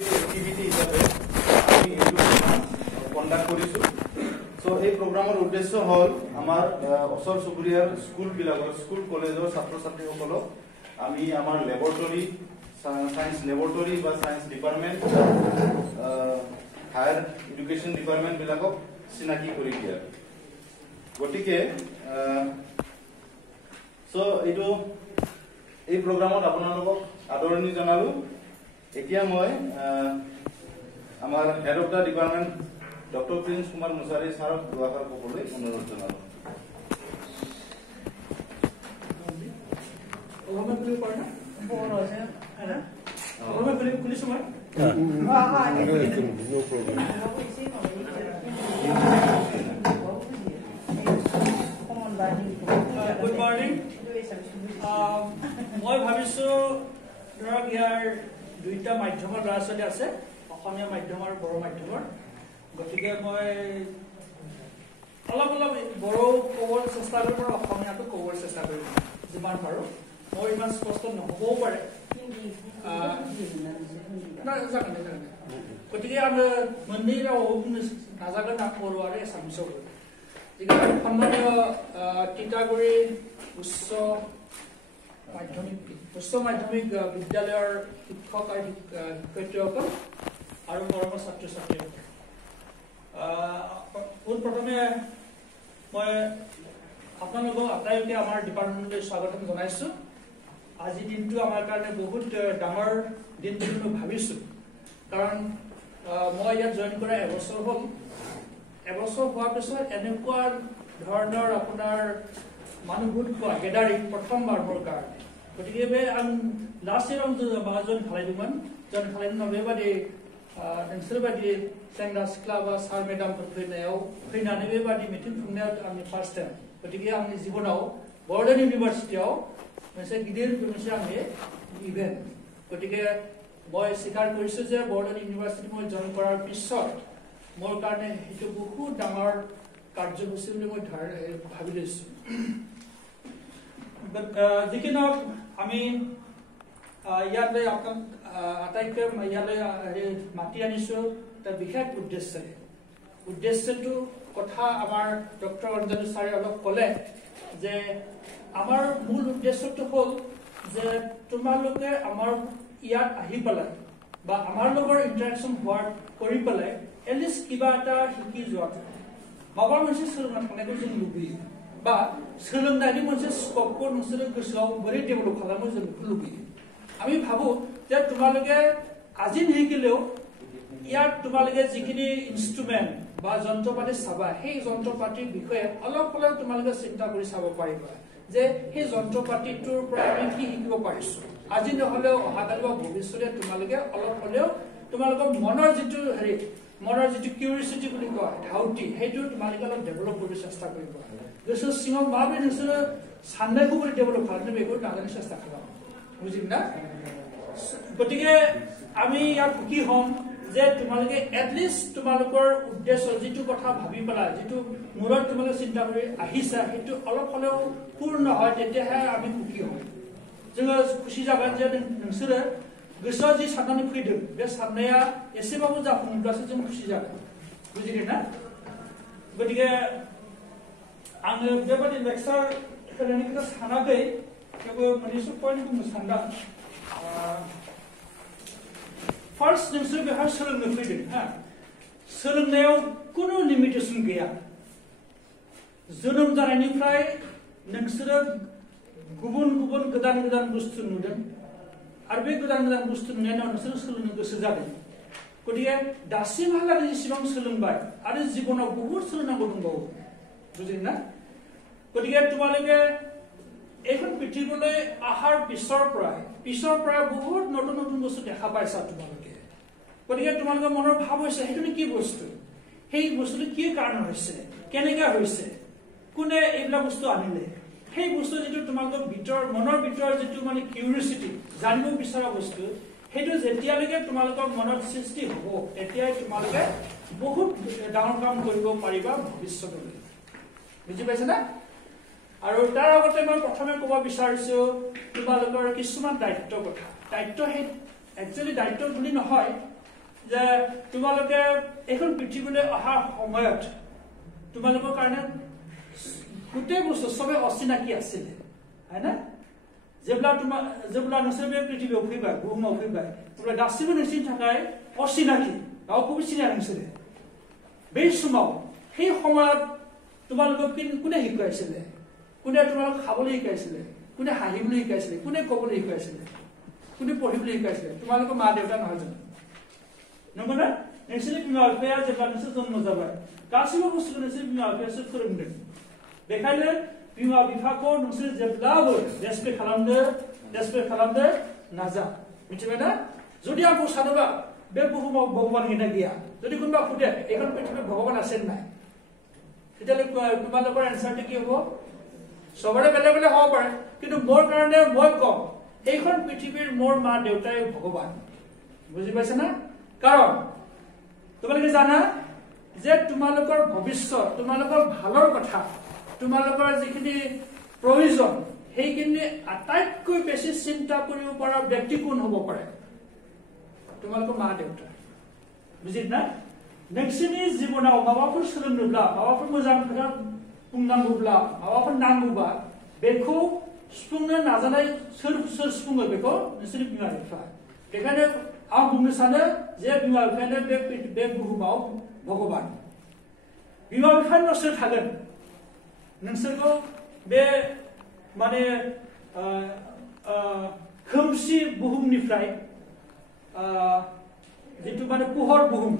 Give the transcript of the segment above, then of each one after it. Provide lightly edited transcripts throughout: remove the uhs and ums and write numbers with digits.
Activity हिसापे আমি এই program conduct কৰিছো সো এই প্ৰগ্ৰামৰ উদ্দেশ্য হল আমাৰ অসৰ সুবুৰিয়াৰ স্কুল কলেজৰ ছাত্ৰ ছাত্ৰীসকলক আমি আমাৰ ল্যাবৰেটৰী সায়েন্স ল্যাবৰেটৰী বা science department higher education department বিলাকক চিনাকি কৰি দিয়া গতিকে সো এই প্ৰগ্ৰামত আপোনালোকক আদৰণি জনালো এতিয়া মই আমাৰ head of the department doctor Prince Kumar Mushahary ছাৰক দুআষাৰ ক'বলৈ অনুৰোধ জনালো Good morning. মই ভাবিছো ধৰক ইয়াৰ দুইটা মাধ্যমৰ ল'ৰা ছোৱালী আছে অসমীয়া মাধ্যম আৰু বড়ো মাধ্যমৰ গতিকে মই অলপ বড়ো ক'বৰ চেষ্টা কৰিম আৰু অসমীয়াটো ক'বৰ চেষ্টা কৰিম যিমান পাৰোঁ মোৰ ইমান স্পষ্ট নহ'বও পাৰে গতিকে আমি मोननै रावाव बुंनो नाजागोन आं बर' आरो एसामिसाव सन्मानीय टिटागुरि उच्च माध्यमिक विद्यालयर शिक्षक और शिक्षयित्रीসকল और मरम छात्र छात्री प्रथमे मैं आपलोक आटाइके आमार डिपार्टमेंट स्वागतम जनाइছো আজি দিনটো आमार कारणे बहुत डाঙर दिन বুলি মই ভাবিছো কাৰণ মই ইয়াত জয়েন কৰা এবছৰ হ'ল এবছৰ হোৱাৰ পিছত এনেকুৱা ধৰণৰ আপোনাৰ মানুহবোৰ কোৱা গেদাৰিং প্ৰথমবাৰ মোৰ কাৰণে গতিকে লাষ্ট ইয়াৰ বাজন খালাইদুমান জন খালাইদুন बेबादि नोंसोरबादि सेंग्रा सिख्ला बा सार मेडामफोर फैनानै बेबादि मिटिं खुंनायाव आंनि फार्स्ट टाइम गतिके आंनि जीवनाव बर'लेण्ड इउनिभार्सिटियाव मोनसे गिदिर मोनसे आंनि इभेन्ट गतिके মই স্বীকাৰ কৰিছো যে বৰলেণ্ড ইউনিভাৰ্চিটি মই জয়েন কৰাৰ পিছত মোৰ কাৰণে সেইটো বহুত ডাঙৰ কাৰ্যসূচী বুলি মই ভাবি লৈছো যিকি নহওক আমি ইয়ালৈ আটাইতকৈ ইয়ালৈ মাতি আনিছো এটা বিশেষ উদ্দেশ্যটো কথা আমাৰ ডক্টৰ অঞ্জলি ছাৰে অলপ ক'লে যে আমাৰ মূল উদ্দেশ্যটো হ'ল যে তোমালোকে আমাৰ ইয়াত আহি পেলাই বা আমাৰ লগৰ ইন্টাৰেকশন হোৱাৰ কৰি পেলাই এটলিষ্ট কিবা এটা শিকি যোৱাটো माबा मोनसे सोलोंना थांनायखौ जों लुबैयो बा सोलोंनायनि मोनसे स्कपखौ नोंसोरो गोसोआव बोरै डेभेलप खालामो जों बेखौ लुबैयो আমি ভাবো যে তোমালোকে আজি নিশিকিলেও ইয়াত তোমালোকে যিখিনি ইনষ্ট্ৰুমেন্ট বা যন্ত্ৰপাতি চাবা সেই যন্ত্ৰপাতিৰ বিষয়ে অলপ অলপ তোমালোকে চিন্তা কৰি চাব পাৰিবা যে সেই যন্ত্ৰপাতিটোৰ পৰা আমি কি শিকিব পাৰিছো আজি নহলেও অহাকালি বা ভৱিষ্যতে তোমালোকে অলপ হ'লেও তোমালোকৰ মনৰ যিটো কিউৰিয়ছিটি বুলি কয় ধাউতি সেইটো তোমালোকে অলপ ডেভেলপ কৰি চেষ্টা কৰিবা গোসৰ সিংহ মাবে নসৰ সান্নাইকো কৰি ডেভেলপ খালনে বেকো নাজানি চেষ্টা কৰা বুজিম না গতিকে আমি ইয়াত কি হম যে তোমালোকে এটলিষ্ট তোমালোকৰ উদ্দেশ্য যিটো কথা ভাবি পেলা যিটো মূৰত তোমালোকে চিন্তা কৰি আহিছা সেইটো অলপ হ'লেও পূৰ্ণ হয় তেতিয়াহে আমি সুখী হম जोङो खुसि जागोन जे नोंसोरो गोसोआव जि साननानै फैदों बे साननाया एसेबाबो जाफुङोब्लासो जों खुसि जागोन बुजिदों ना गतिके आङो बेबादि लेक्चार होनायनि खोथा सानाखै थेवबो मोननैसो पइन्ट बुंनो सानदों फार्स्ट नोंसोर बेहाय सोलोंनो फैदों हा सोलोंनायाव कुनु लिमिटेशन गैया जोनोम जानायनिफ्राय नोंसोरो गुबुन गोदान बुस्थु नुदों आरो बे गोदान बुस्थु नुनायाव नोंसोर सोलोंनो गोसो जादों गतिके दासिमहालागै जेसेबां सोलोंबाय आरो जीवनाव बहुत सोलोंनांगौ दंबावो बुजिदों ना गतिके তোমালোকে এখন পৃথিৱীলৈ আহাৰ পিছৰ পৰা বহুত নতুন বস্তু দেখা পাইছা তোমালোকে গতিকে তোমালোকৰ মনৰ ভাৱ হৈছে সেইটো কি বস্তু সেই বস্তুটো কি কাৰণ হৈছে কেনেকৈ হৈছে কোনে এইবিলাক বস্তু আনিলে সেই বস্তু যেটো তোমালোকৰ মনৰ ভিতৰ যেটো মানে কিউৰিয়ছিটি জানিব বিচৰা বস্তু সেইটো যেতিয়ালৈকে তোমালোকৰ মনত সৃষ্টি হ'ব তেতিয়াই তোমালোকে বহুত ডাঙৰ কাম কৰিব পাৰিবা ভৱিষ্যতলৈ বুজি পাইছা না আৰু তাৰ আগতে মই প্ৰথমে ক'ব বিচাৰিছো তোমালোকৰ কিছুমান দায়িত্ব কথা দায়িত্ব হে একচুয়ালি দায়িত্ব বুলি নহয় যে তোমালোকে এখন পৃথিৱীলৈ অহাৰ সময়ত তোমালোকৰ কাৰণে গোটেই বস্তু চবে অচিনাকি আছিলে হয় না जेब्ला नोंसोर बे पृथ्वीयाव फैबाय बुहुमाव फैबाय अब्ला गासिबो नोंसिनि थाखाय असिनाखि रावखौबो सिनाया नोंसोरो बे समाव সেই সময়ত তোমালোকক কোনে শিকাইছিলে কোনে তোমালোক খাবলৈ শিকাইছিলে কোনে হাঁহিবলৈ শিকাইছিলে কোনে ক'বলৈ শিকাইছিলে কোনে পঢ়িবলৈ শিকাইছিলে তোমালোকৰ মা দেউতা নহয় জানো নগনা नोंसोरनि बिमा बिफाया जेब्ला नोंसोर जन्म जाबाय गासिबो बुस्थुखौ नोंसोर बिमा बिफायासो फोरोंदों बेखायनो बिमा बिफाखौ नोंसोर जेब्लाबो रेसपेक्ट खालामनो नाजा मिथिबायना जुदि आंखौ सानोबा बे बुहुमाव भगवान गैना गैया जुदि कोनबा खुदे এখন পৃথিৱীত ভগৱান আছে নাই তেতিয়ালে তোমালোকৰ এনসাৰটো কি হ'ব সবৰে বেলেগ বেলেগ হ'ব পাৰে কিন্তু মোৰ কাৰণে মই কম এইখন পৃথিৱীৰ মোৰ মা দেউতাই ভগৱান বুজি পাইছা না কাৰণ তোমালোকে জানা যে তোমালোকৰ ভৱিষ্যত তোমালোকৰ ভালৰ কথা তোমালোকৰ যিখিনি প্ৰয়োজন সেইখিনি আটাইতকৈ বেছি চিন্তা কৰিব পৰা ব্যক্তি কোন হ'ব পাৰে তোমালোকৰ মা দেউতা বুজিত না नोंसोरनि जिबनाव माबाफोर सोलोंनोब्ला माबाफोर मोजां खोथा बुंनांगौब्ला माबाफोर नांगौबा बेखौ सुफुंनो नाजानाय सोर सुफुङो बेखौ नोंसोरनि बिमा बिफा बेखायनो आं बुंनो सानो जे बिमा बिफायानो बे बुहुमाव भगवान बिमा बिफानि सोर थागोन नोंसोरखौ बे माने खोमसि बुहुमनिफ्राय जितु माने पुहर बुहुम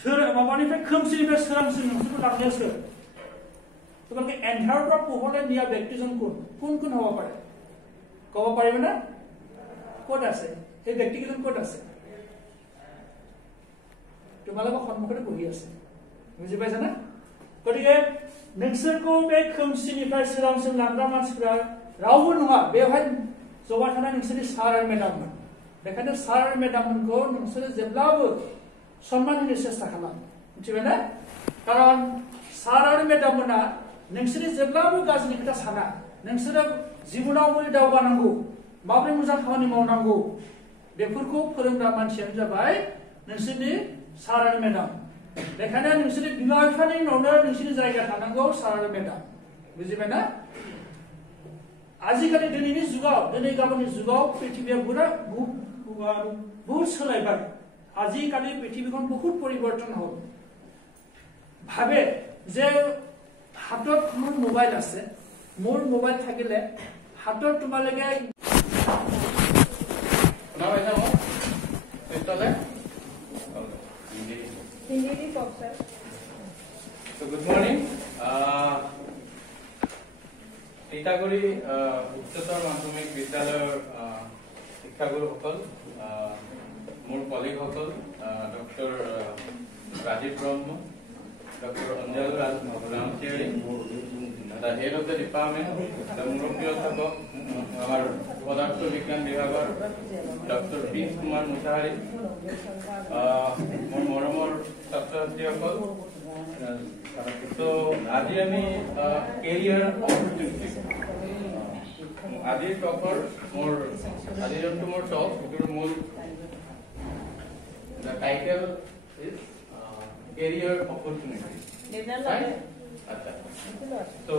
सोर माबानिफ्राय खोमसिनिफ्राय सोरांसिम नोंसोरखौ लांनाया सोर তোমালোকে এন্ধাৰৰ পৰা পোহৰলৈ নিয়া ব্যক্তিজন কোন হ'ব পাৰে ক'ব পাৰিব না ক'ত আছে সেই ব্যক্তিজন ক'ত আছে তোমালোকৰ সন্মুখতে বহি আছে বুজি পাইছা না গতিকে नोंसोरखौ बे खोमसिनिफ्राय सोरांसिम लांग्रा मानसिफ्रा रावबो नङा बेवहाय ज'गा थानाय नोंसोरनि सार आरो मेडाममोन बेखायनो सार आरो मेडाममोनखौ नोंसोरो जेब्लाबो सन्मान होनो सेस्था खालाम मिथिबाय ना कारण सार आरो मेडाममोना नोंसोरनि जेब्लाबो गाज्रि खोथा साना नोंसोरो जिबनाव बोरै दावगानांगौ माबोरै मोजां खामानि मावनांगौ बेफोरखौ फोरोंग्रा मानसियानो जाबाय नोंसोरनि सार आरो मेडाम बेखायनो नोंसोरनि बिमा बिफानि उनावनो नोंसोरनि जायगा थानांगौ सार आरो मेडाम बुजिबाय ना आजिखालि दिनैनि जुगाव दिनै गाबोननि जुगाव पृथ्वीया बहुत सोलायबाय आजिखालि पृथ्वीखन बहुत परिवर्तन हल भावे जे हातत मोर मोबाइल আছে मोर मोबाइल থাকিলে हातत তোমালোকে ना भाई ना चले Hindi top sir So good morning. Titaguri उच्चतर माध्यमिक विद्यालय शिक्षागुरुসকল মোৰ কলিগসকল doctor Rajiv Brahma doctor Anjal Ramchiary the head of the department the মুৰব্বী অধ্যাপক আমাৰ পদাৰ্থ বিজ্ঞান বিভাগৰ ডক্টৰ প্ৰিন্স কুমাৰ মুছাহাৰী মোৰ মৰমৰ ছাত্ৰ ছাত্ৰীসকল তো আজি আমি কেৰিয়াৰ অপৰচুনিটি আজিৰ টকৰ মোৰ আজিৰ যোনটো মোৰ টক সেইটোৰ মূল the title is career opportunity right acha so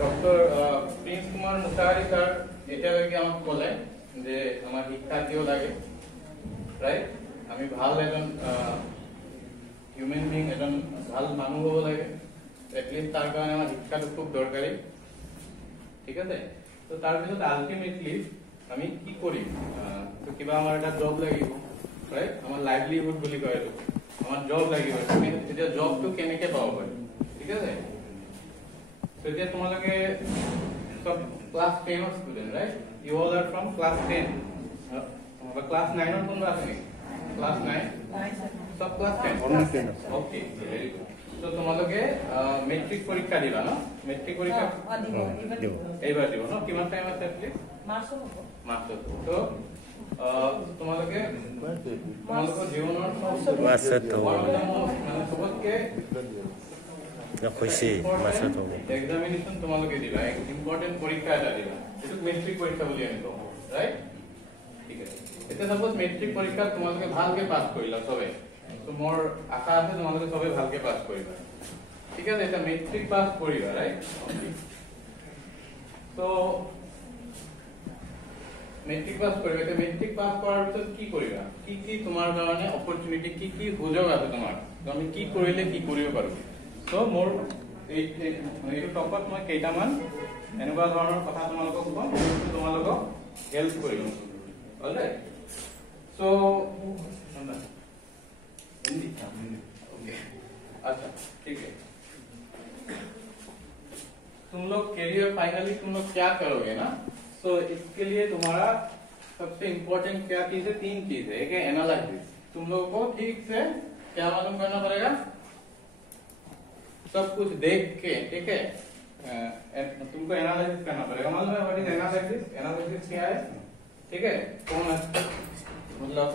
Dr. Prince Kumar Mushari sir eta lagi amak kole je amar শিক্ষা কিয় লাগে right আমি ভাল এজন হিউম্যান বিং এজন ভাল মানুহ হ'ব লাগে এটলিস্ট তাৰ কাৰণে আমাৰ শিক্ষাটো খুব দৰকাৰী ঠিক আছে তো তাৰ পিছত আলটিমেটলি আমি কি কৰিম তো কিবা আমাৰ এটা জব লাগিব ৰাইট আমাৰ লাইভলিহুড বুলি কয় এইটো আমাৰ জব লাগিব তুমি এতিয়া জবটো কেনেকৈ পাব পাৰিম ঠিক আছে তো এতিয়া তোমালোকে সব ক্লাস 10 ৰ student right you all are from class 10 বা ক্লাস 9 ৰ কোনবা আছে নেকি ক্লাস 9 সব ক্লাস 10 ওকে ভেৰি গুড তো তোমালোকে মেট্ৰিক পৰীক্ষা দিবা ন মেট্ৰিক পৰীক্ষা এইবাৰ দিব ন কিমান টাইম আছে প্লিজ মাৰ্চত তো তোমালোকে তোমালোকৰ জীৱনৰ মানে সবতকে এক্সামিনেশ্যন তোমালোকে দিবা, ইম্পৰ্টেণ্ট পৰীক্ষা এটা দিবা, এইটোক মেট্ৰিক পৰীক্ষা বুলি আমি কওঁ, ৰাইট? ঠিক আছে, এতিয়া সাপোজ মেট্ৰিক পৰীক্ষাত তোমালোকে ভালকে পাছ কৰিলা চবে, তো মোৰ আশা আছে তোমালোকে চবে ভালকে পাছ কৰিবা, ঠিক আছে? এটা মেট্ৰিক পাছ কৰিবা, ৰাইট? তো মেট্ৰিক পাছ কৰিবা, এতিয়া মেট্ৰিক পাছ কৰাৰ পিছত কি কৰিবা, কি তোমাৰ কাৰণে অপৰচুনিটি, কি সুযোগ আছে তোমাৰ, আমি কি কৰিলে কি কৰিব পাৰো। তো মোৰ এইটো টপত মই কেইটামান এনেকুৱা ধৰণৰ কথা তোমালোকক ক'ম, তোমালোকক হেল্প কৰিম, অলৰাইট? सो अच्छा ठीक है, तुम लोग करियर फाइनली तुम लोग क्या करोगे ना, सो इसके लिए तुम्हारा सबसे इम्पोर्टेंट क्या चीज है, 3 चीज है। एक है एनालिसिस, तुम लोगों को ठीक से क्या मालूम करना पड़ेगा, सब कुछ देख के, ठीक है? तुमको एनालिसिस करना पड़ेगा, मालूम है व्हाट इज एनालिसिस? एनालिसिस क्या है, ठीक है? कौन मतलब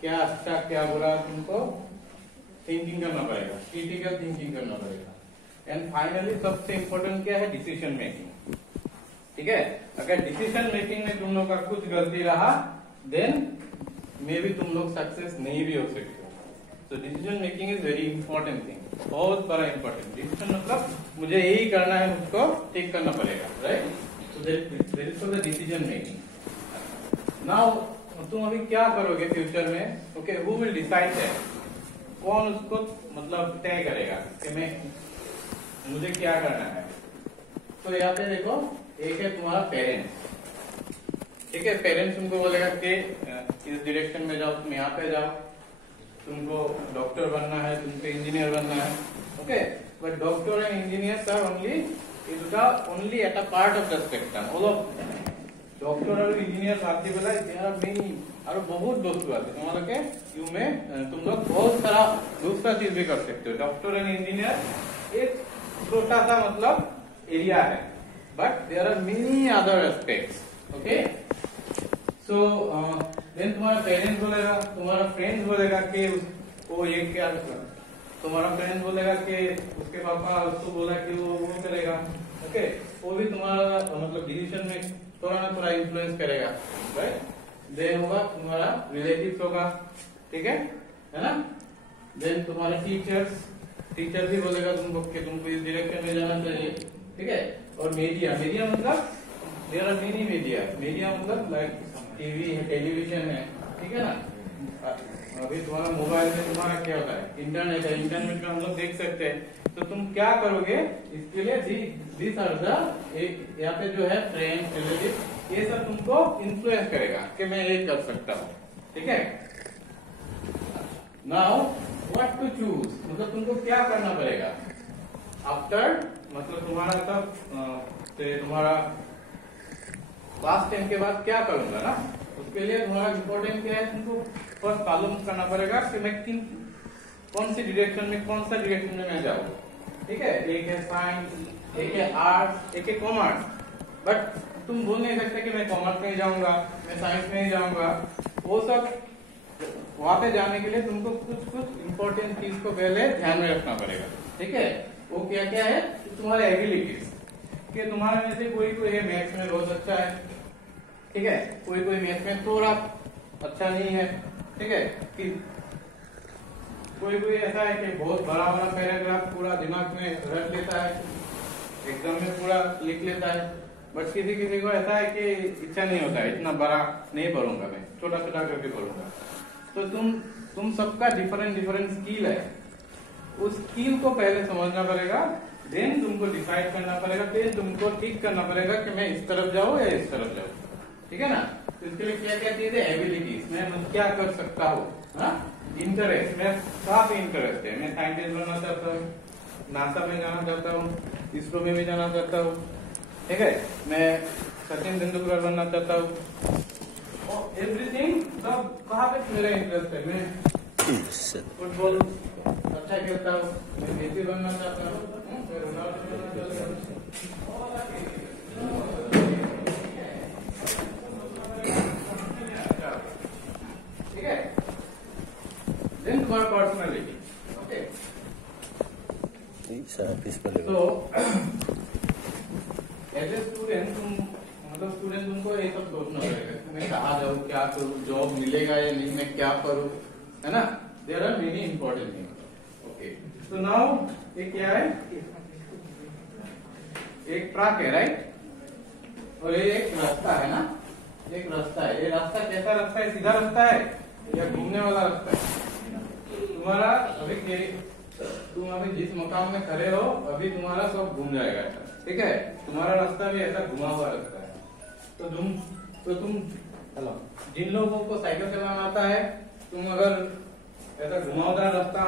क्या अच्छा क्या बुरा, तुमको थिंकिंग करना पड़ेगा, क्रिटिकल थिंकिंग करना पड़ेगा। एंड फाइनली सबसे इम्पोर्टेंट क्या है, डिसीजन मेकिंग, ठीक है? अगर डिसीजन मेकिंग में तुम लोग का कुछ गलती रहा, देन मे बी तुम लोग सक्सेस नहीं भी हो सकते हो। तो decision making is very important thing, बहुत बड़ा इंपॉर्टेंट। डिसीजन मतलब मुझे यही करना है, मुझको ठीक करना पड़ेगा, right? So that is for the decision making. Now तुम अभी क्या करोगे फ्यूचर में, okay? Who will decide that, कौन उसको मतलब तय करेगा कि मैं मुझे क्या करना है? तो यहाँ पे देखो, एक है तुम्हारा पेरेंट्स, ठीक है? पेरेंट्स तुमको बोलेगा कि इस डायरेक्शन में जाओ, तुम यहाँ पे जाओ, तुमको डॉक्टर बनना है, तुमको इंजीनियर बनना है, okay? But doctor and engineers are only at a part of the spectrum, all of doctor और इंजीनियर साथी बोला मेनी और बहुत बस्तु आते तुम्हारे तुम लोग बहुत सारा दूसरा चीज भी कर सकते हो। डॉक्टर एंड इंजीनियर एक छोटा सा मतलब एरिया है, but there are many other aspects, okay? So then तुम्हारा पेरेंट्स बोलेगा, तुम्हारा फ्रेंड्स बोलेगा कि वो ये क्या, तुम्हारा फ्रेंड बोलेगा कि उसके पापा उसको बोला कि वो करेगा, ओके? वो भी तुम्हारा मतलब डिसीजन में थोड़ा ना थोड़ा इन्फ्लुएंस करेगा, राइट? देन होगा तुम्हारा रिलेटिव्स होगा, ठीक है ना? देन तुम्हारे टीचर भी बोलेगा तुमको कि तुमको इस डायरेक्शन में जाना चाहिए, ठीक है? और मीडिया मतलब देयर आर मेनी मीडिया मतलब लाइक टीवी है, टेलीविजन है, ठीक है ना? अभी तुम्हारा मोबाइल में तुम्हारा क्या होता है, इंटरनेट है, इंटरनेट में हम लोग देख सकते हैं। तो तुम क्या करोगे इसके लिए, दिस आर द यहाँ पे जो है फ्रेंड रिलेटिव, ये सब तुमको इन्फ्लुएंस करेगा कि मैं ये कर सकता हूँ, ठीक है? नाउ व्हाट टू चूज, मतलब तुमको क्या करना पड़ेगा आफ्टर, मतलब तुम्हारा तब तुम्हारा क्लास 10 के बाद क्या करूंगा ना, उसके लिए तुम्हारा इम्पोर्टेंट क्या है, तुमको फर्स्ट मालूम करना पड़ेगा कि मैं कौन सी डायरेक्शन में, कौन सा डायरेक्शन में मैं जाऊँ, ठीक है? एक है साइंस, एक है आर्ट्स, एक है कॉमर्स। बट तुम बोल नहीं सकते कि मैं कॉमर्स में ही जाऊंगा, मैं साइंस में ही जाऊंगा। वो सब वहां पे जाने के लिए तुमको कुछ इम्पोर्टेंट चीज को पहले ध्यान में रखना पड़ेगा, ठीक है? वो क्या क्या है, तुम्हारे एबिलिटीज, कि तुम्हारे में से कोई है मैथ्स में बहुत अच्छा है, ठीक है? कोई मैथ्स में थोड़ा अच्छा नहीं है, ठीक है? कि कोई ऐसा है कि बहुत बड़ा पैराग्राफ पूरा दिमाग में रख लेता है, एग्जाम में पूरा लिख लेता है। बट किसी को ऐसा है कि इच्छा नहीं होता है, इतना बड़ा नहीं पढ़ूंगा, मैं छोटा छोटा करके पढ़ूंगा। तो तुम सबका डिफरेंट स्किल है, उस स्किल को पहले समझना पड़ेगा, देन तुमको डिसाइड करना पड़ेगा, फिर तुमको ठीक करना पड़ेगा कि मैं इस तरफ जाऊँ या इस तरफ जाऊँ, ठीक है ना? तो इसके लिए क्या क्या चीज है, एबिलिटीज, मैं क्या कर सकता हूँ, इंटरेस्ट, मैं काफी इंटरेस्ट है, मैं साइंटिस्ट बनना चाहता हूँ, नासा में जाना चाहता हूँ, इसरो में भी जाना चाहता हूँ, ठीक है? मैं सचिन तेंदुलकर बनना चाहता हूँ, एवरीथिंग सब कहाँ पे मेरा इंटरेस्ट है। मैं फुटबॉल अच्छा खेलता हूँ, मैं मेसी बनना चाहता हूँ, मैं रोनाल्डो बनना चाहता हूँ, ठीक है? देन तुम्हारा पर्सनैलिटी, ओके? तो एज ए स्टूडेंट तुम मतलब स्टूडेंट तुमको ये सब सोचना पड़ेगा कि मैं कहाँ जाऊँ, क्या करूँ, जॉब मिलेगा या नहीं, मैं क्या करूँ, है ना। There are many important things. Okay, तो नाउ ये क्या है, एक ट्रक है, राइट, और ये एक रास्ता है ना, एक रास्ता है। ये रास्ता कैसा रास्ता है, सीधा रास्ता है या घूमने वाला रास्ता है। तुम्हारा अभी तुम अभी जिस मकान में खड़े हो अभी तुम्हारा सब घूम जाएगा, ठीक है। तुम्हारा रास्ता भी ऐसा घुमा हुआ रास्ता है। तो तुम हेलो, जिन लोगों को साइकिल चलाना आता है, तुम अगर ऐसा घुमावदार रास्ता